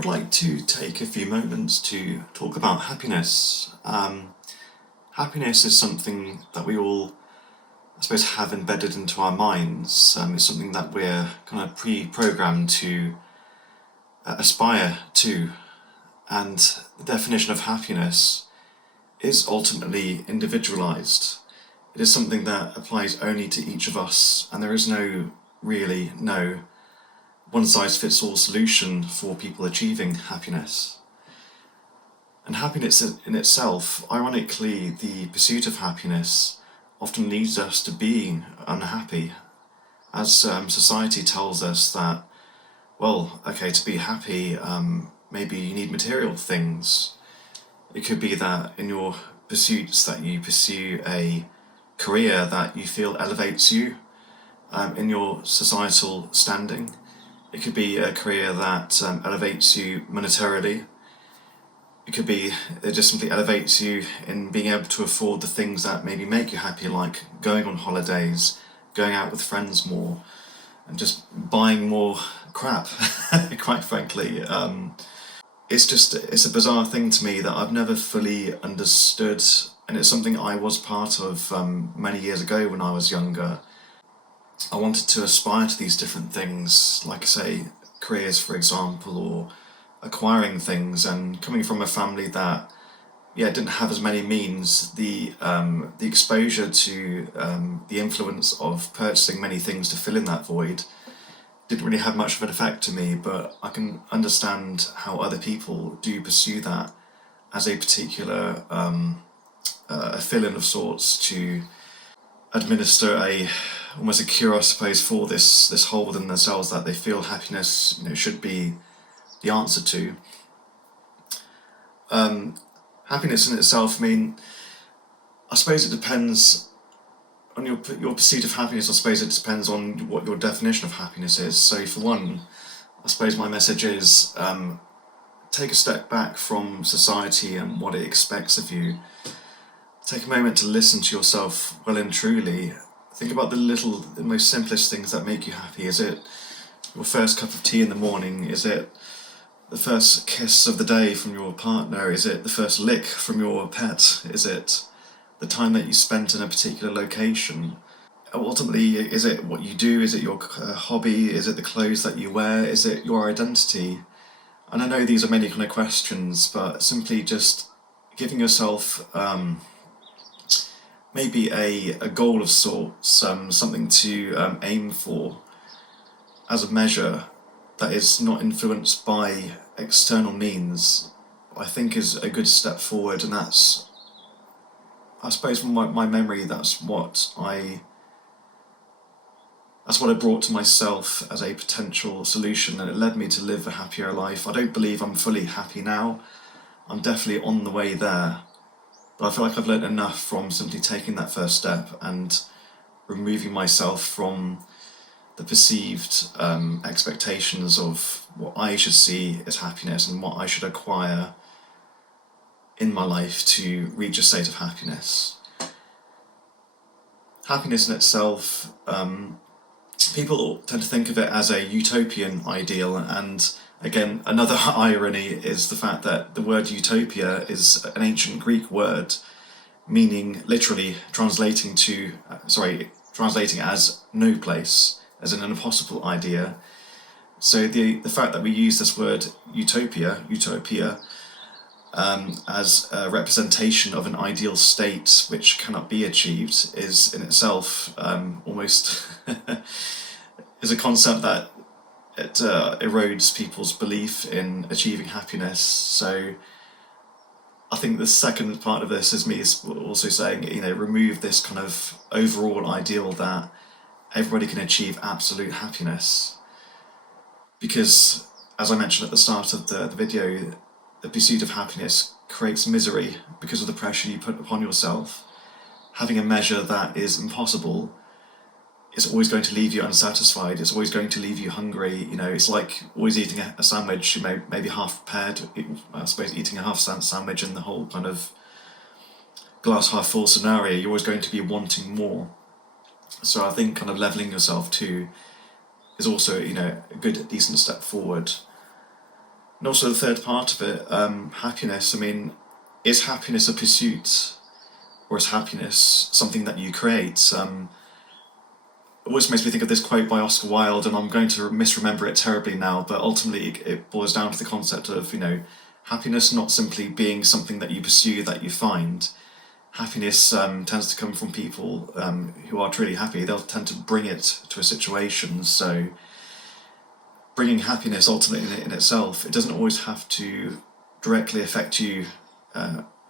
would like to take a few moments to talk about happiness. Happiness is something that we all, I suppose, have embedded into our minds. It's something that we're kind of pre-programmed to aspire to. And the definition of happiness is ultimately individualized. It is something that applies only to each of us, and there is no one-size-fits-all solution for people achieving happiness. And happiness in itself, ironically, the pursuit of happiness often leads us to being unhappy, as society tells us that, well, okay, to be happy, maybe you need material things. It could be that in your pursuits that you pursue a career that you feel elevates you in your societal standing. It could be a career that elevates you monetarily. It could be it just simply elevates you in being able to afford the things that maybe make you happy, like going on holidays, going out with friends more, and just buying more crap, quite frankly. It's a bizarre thing to me that I've never fully understood, and it's something I was part of many years ago when I was younger. I wanted to aspire to these different things, like I say, careers, for example, or acquiring things, and coming from a family that didn't have as many means, the exposure to the influence of purchasing many things to fill in that void didn't really have much of an effect to me, but I can understand how other people do pursue that as a particular a fill-in of sorts to administer almost a cure, I suppose, for this hole within themselves that they feel happiness should be the answer to. Happiness in itself, I suppose it depends on your pursuit of happiness. I suppose it depends on what your definition of happiness is. So for one, I suppose my message is take a step back from society and what it expects of you. Take a moment to listen to yourself well and truly. Think about the most simplest things that make you happy. Is it your first cup of tea in the morning? Is it the first kiss of the day from your partner? Is it the first lick from your pet? Is it the time that you spent in a particular location? Ultimately, is it what you do? Is it your hobby? Is it the clothes that you wear? Is it your identity? And I know these are many kind of questions, but simply just giving yourself maybe a goal of sorts, something to aim for as a measure that is not influenced by external means, I think is a good step forward. And that's, I suppose, from my memory, that's what I brought to myself as a potential solution, and it led me to live a happier life. I don't believe I'm fully happy now. I'm definitely on the way there, but I feel like I've learned enough from simply taking that first step and removing myself from the perceived expectations of what I should see as happiness and what I should acquire in my life to reach a state of happiness. Happiness in itself, people tend to think of it as a utopian ideal, and again, another irony is the fact that the word utopia is an ancient Greek word, meaning literally translating as no place, as in an impossible idea. So the fact that we use this word utopia, as a representation of an ideal state which cannot be achieved is in itself almost is a concept that it erodes people's belief in achieving happiness. So I think the second part of this is me also saying, remove this kind of overall ideal that everybody can achieve absolute happiness. Because, as I mentioned at the start of the video, the pursuit of happiness creates misery because of the pressure you put upon yourself. Having a measure that is impossible is always going to leave you unsatisfied. It's always going to leave you hungry. It's like always eating a sandwich, maybe half prepared. I suppose eating a half sandwich in the whole kind of glass half full scenario, you're always going to be wanting more. So I think kind of leveling yourself too is also, a good, decent step forward. And also the third part of it, happiness. I mean, is happiness a pursuit, or is happiness something that you create? It always makes me think of this quote by Oscar Wilde, and I'm going to misremember it terribly now, but ultimately it boils down to the concept of, happiness not simply being something that you pursue, that you find. Happiness tends to come from people who are truly happy. They'll tend to bring it to a situation. So bringing happiness ultimately in itself, it doesn't always have to directly affect you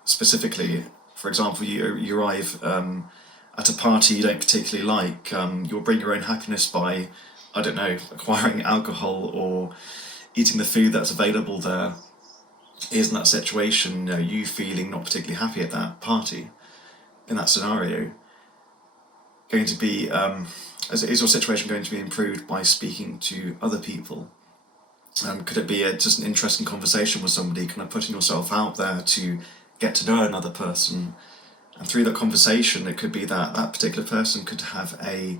specifically. For example, you arrive at a party you don't particularly like, you'll bring your own happiness by, I don't know, acquiring alcohol or eating the food that's available there. Is in that situation, you feeling not particularly happy at that party, in that scenario, going to be, is your situation going to be improved by speaking to other people? Could it be just an interesting conversation with somebody, kind of putting yourself out there to get to know another person? And through that conversation, it could be that that particular person could have a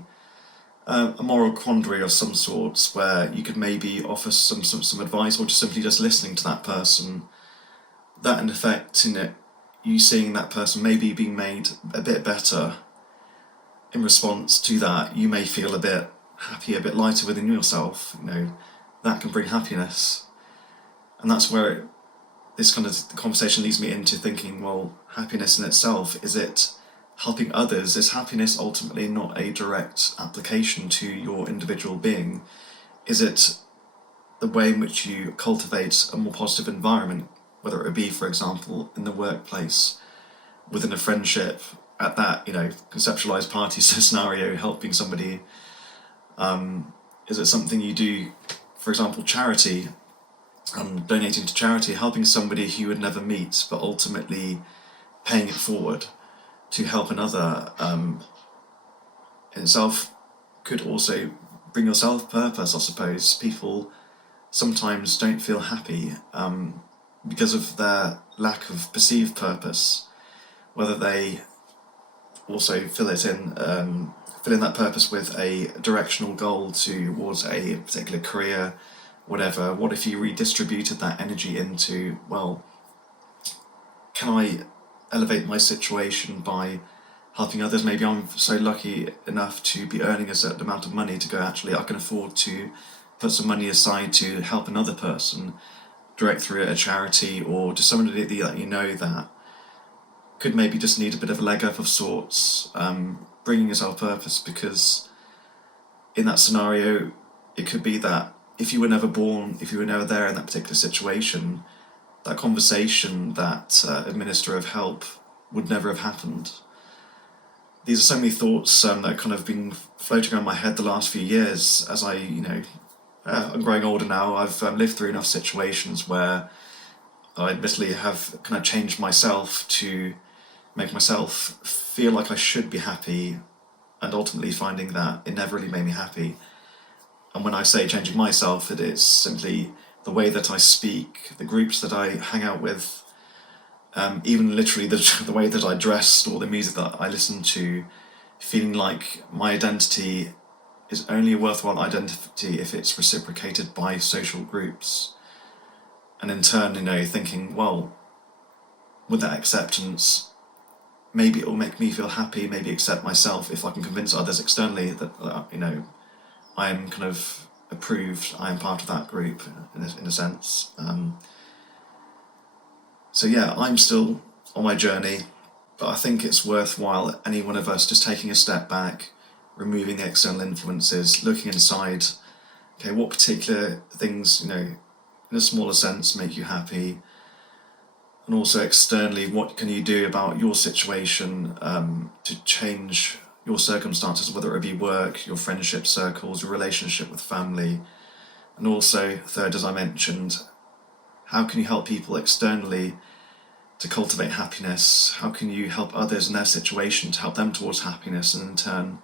moral quandary of some sorts, where you could maybe offer some advice, or just simply just listening to that person. That in effect, you seeing that person maybe being made a bit better in response to that, you may feel a bit happier, a bit lighter within yourself. That can bring happiness, and that's where this kind of conversation leads me into thinking, well, happiness in itself, is it helping others? Is happiness ultimately not a direct application to your individual being? Is it the way in which you cultivate a more positive environment, whether it be, for example, in the workplace, within a friendship, at that, conceptualized party scenario, helping somebody? Is it something you do, for example, charity, donating to charity, helping somebody who you would never meet, but ultimately paying it forward to help another, in itself could also bring yourself purpose, I suppose. People sometimes don't feel happy because of their lack of perceived purpose, whether they also fill in that purpose with a directional goal towards a particular career, whatever. What if you redistributed that energy into, well, can I elevate my situation by helping others? Maybe I'm so lucky enough to be earning a certain amount of money to go, actually, I can afford to put some money aside to help another person, direct through a charity, or to somebody that that could maybe just need a bit of a leg up of sorts, bringing yourself purpose. Because in that scenario, it could be that if you were never born, if you were never there in that particular situation, that conversation, that administer of help would never have happened. These are so many thoughts that have kind of been floating around my head the last few years as I'm growing older now. I've lived through enough situations where I admittedly have kind of changed myself to make myself feel like I should be happy, and ultimately finding that it never really made me happy. And when I say changing myself, it is simply the way that I speak, the groups that I hang out with, even literally the way that I dress or the music that I listen to, feeling like my identity is only a worthwhile identity if it's reciprocated by social groups. And in turn, thinking, well, with that acceptance, maybe it will make me feel happy, maybe accept myself if I can convince others externally that, I am kind of approved, I am part of that group in a sense. So yeah, I'm still on my journey, but I think it's worthwhile any one of us just taking a step back, removing the external influences, looking inside, okay, what particular things, in a smaller sense, make you happy? And also externally, what can you do about your situation to change your circumstances, whether it be work, your friendship circles, your relationship with family? And also, third, as I mentioned, how can you help people externally to cultivate happiness? How can you help others in their situation to help them towards happiness, and in turn,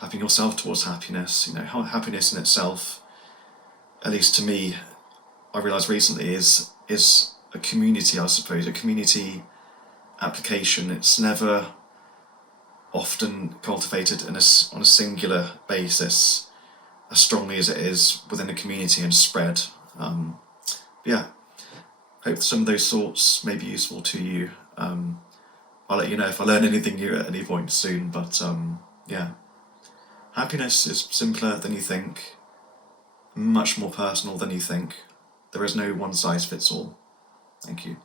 helping yourself towards happiness? Happiness in itself, at least to me, I realised recently, is a community, I suppose, a community application. It's never often cultivated on a singular basis as strongly as it is within a community and spread. Yeah, Hope some of those thoughts may be useful to you. I'll let you know if I learn anything new at any point soon, but yeah. Happiness is simpler than you think, much more personal than you think. There is no one size fits all. Thank you.